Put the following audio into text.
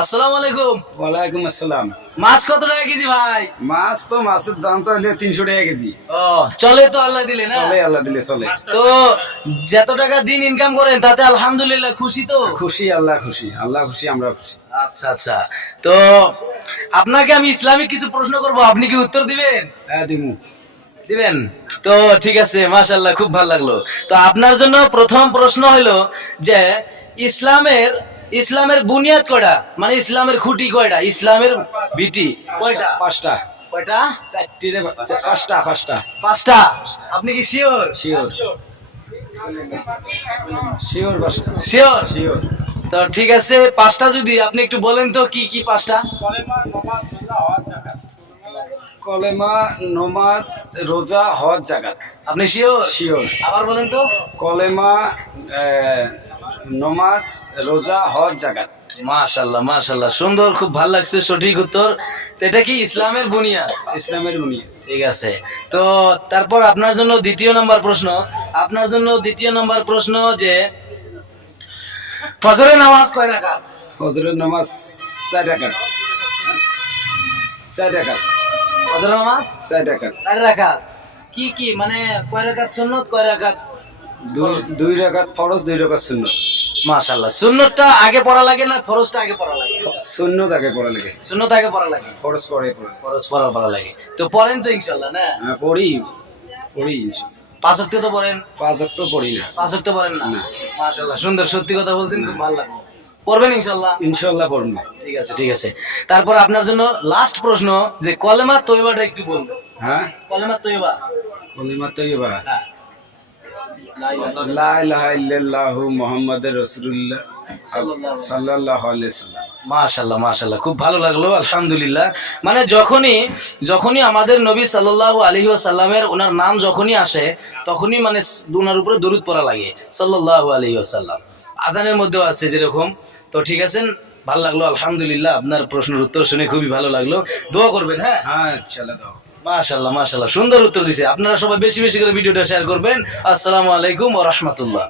আসসালামু আলাইকুম। ওয়ালাইকুম আসসালাম। মাছ কত টাকা কেজি ভাই? মাছ তো মাছের দাম তো হলে 300 টাকা কেজি। ও চলে তো, আল্লাহ দিলে না? চলে, আল্লাহ দিলে চলে। তো যত টাকা দিন ইনকাম করেন তাতে আলহামদুলিল্লাহ খুশি তো? খুশি, আল্লাহ খুশি, আল্লাহ খুশি, আমরা খুশি। আচ্ছা আচ্ছা, তো আপনাকে আমি ইসলামিক কিছু প্রশ্ন করব, আপনি কি উত্তর দিবেন? হ্যাঁ দিমু। দিবেন তো? ঠিক আছে, মাশাআল্লাহ, খুব ভালো লাগলো। তো আপনার জন্য প্রথম প্রশ্ন হলো যে ইসলামের ইসলামের বুনিয়াদ কয়টা, মানে ইসলামের খুঁটি কয়টা, ইসলামের ভিটি কয়টা? পাঁচটা। কয়টা? পাঁচটা। পাঁচটা। আপনি কি শিওর? শিওর শিওর পাঁচটা। শিওর? শিওর। তো ঠিক আছে, পাঁচটা যদি আপনি একটু বলেন তো কি কি পাঁচটা? কলেমা, নমাজ, রোজা, হজ, যাকাত। আপনি শিওর? শিওর। আবার বলেন তো। কলেমা, নমাজ, রোজা, হজ, যাকাত। মাশাআল্লাহ মাশাআল্লাহ, সুন্দর, খুব ভালো লাগছে, সঠিক উত্তর। তো এটা কি ইসলামের বুনিয়াদ? ইসলামের বুনিয়াদ। ঠিক আছে, তো তারপর আপনার জন্য দ্বিতীয় নাম্বার প্রশ্ন যে ফজরের নামাজ কয় রাকাত? ফজরের নামাজ 4 রাকাত। 4 রাকাত। ফজরের নামাজ 4 রাকাত। 4 রাকাত। কি কি মানে কয় রাকাত সুন্নত, কয় রাকাত? 2 রাকাত ফরজ, 2 রাকাত সুন্নত। মাশাআল্লাহ, সুন্নতটা আগে পড়া লাগে না ফরজটা আগে পড়া লাগে? সুন্নত আগে পড়া লাগে। সুন্নত আগে পড়া লাগে, ফরজ পরে পড়া। ফরজ পড়া লাগে। তো পড়েন তো ইনশাআল্লাহ না? হ্যাঁ পড়ি। ইনশাআল্লাহ। 5 ওয়াক্ত তো পড়েন? 5 ওয়াক্ত পড়ি না। 5 ওয়াক্ত পড়েন না? না। মাশাআল্লাহ, সুন্দর, সত্যি কথা বলছেন, খুব ভালো লাগলো। পড়বেন ইনশাআল্লাহ? ইনশাআল্লাহ পড়ব। ঠিক আছে ঠিক আছে। তারপর আপনার জন্য লাস্ট প্রশ্ন যে কলেমা তৈবাটা একটু বলুন। হ্যাঁ, কলেমা তৈবা। কলিমা তৈয়বা। হ্যাঁ। লা ইলাহা ইল্লাল্লাহু মুহাম্মাদুর রাসূলুল্লাহ সাল্লাল্লাহু আলাইহি সাল্লাম। মাশাআল্লাহ মাশাআল্লাহ, খুব ভালো লাগলো, আলহামদুলিল্লাহ। মানে যখনই আমাদের নবী সাল্লাল্লাহু আলাইহি ওয়াসাল্লামের ওনার নাম যখনই আসে তখনই মানে ওনার উপরে দরুদ পড়া লাগে, সাল্লাল্লাহু আলাইহি ওয়াসাল্লাম। আজানের মধ্যেও আছে যেরকম। তো ঠিক আছে, ভালো লাগলো, আলহামদুলিল্লাহ। আপনার প্রশ্নের উত্তর শুনে খুবই ভালো লাগলো। দোয়া করবেন। হ্যাঁ হ্যাঁ ইনশাআল্লাহ দাও। মাশাআল্লাহ মাশাআল্লাহ, সুন্দর উত্তর দিছে। আপনারা সবাই বেশি বেশি করে ভিডিওটা শেয়ার করবেন। আসসালামু আলাইকুম ওয়া রাহমাতুল্লাহ।